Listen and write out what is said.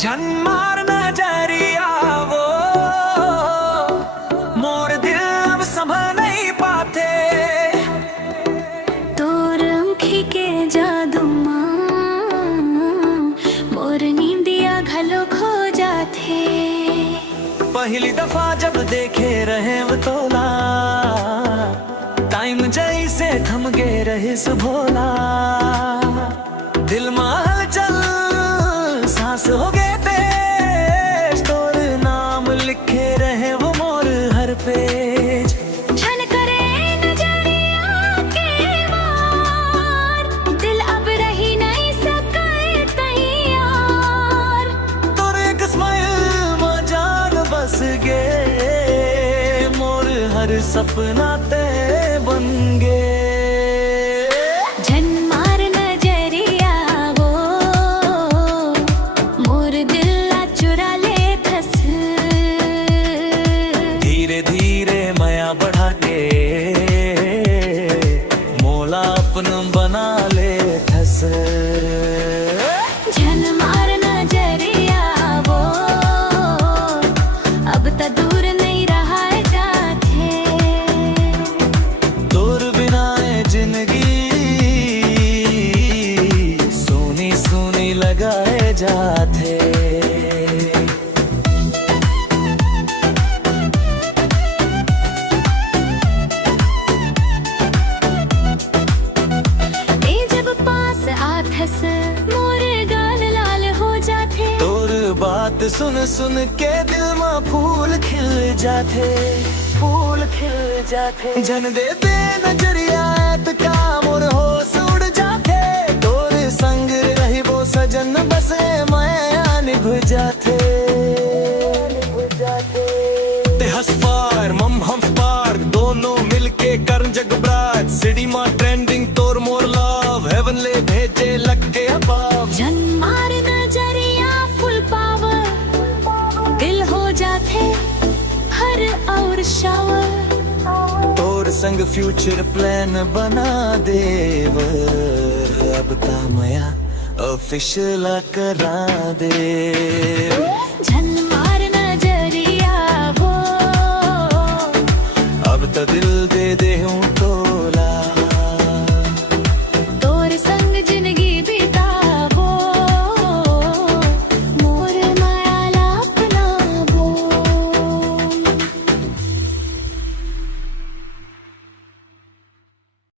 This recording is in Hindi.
झन्मार नजरिया वो मोर दिल अब संभल नहीं पाते। तोर आँखी के जादू मां मोर नींदिया घलो खो जाथे। पहली दफा जब देखे रहे वो तोला, टाइम जैसे थम गे रहे सुभोला। दिल में हलचल सांस हो गए तेज, तोर नाम लिखे रहे वो मोर हर पेज। छन करे नजरिया के वार, दिल अब रही नहीं सके तैयार। तोर एक स्माइल में जान बस गे, मोर हर सपना ते बन गे। झन्मार नजरिया वो मोर दिल चुरा ले थस। धीरे धीरे माया बढ़ा के मोला अपन बना ले थस। झन्मार नजरिया वो अब त दूर नहीं रहा है जाथे। तोर बिना ये जिंदगी सोनी सोनी लगाए जाते। ए जब पास आथस मोर गाल लाल हो जाथे। तोर बात सुन सुन के दिल में फूल खिल जाते, फूल खिल जाते। जन दे दे नजरिया त का मोर होश उड़ जाते। तोर संग रही वो सजन बसे मैं निभ जाते। ते हंस पार मम हम पार दोनों मिलके कर जग ब्राज। सिटी में ट्रेंडिंग तोर मोर लव हेवनले भेजे लगते अबाव। झन्मार नजरिया फुल पावर, दिल हो जाथे हर और शावर। तोर संग फ्यूचर प्लान बना देव, अब ता मया ऑफिशियल करा दे। झन्मार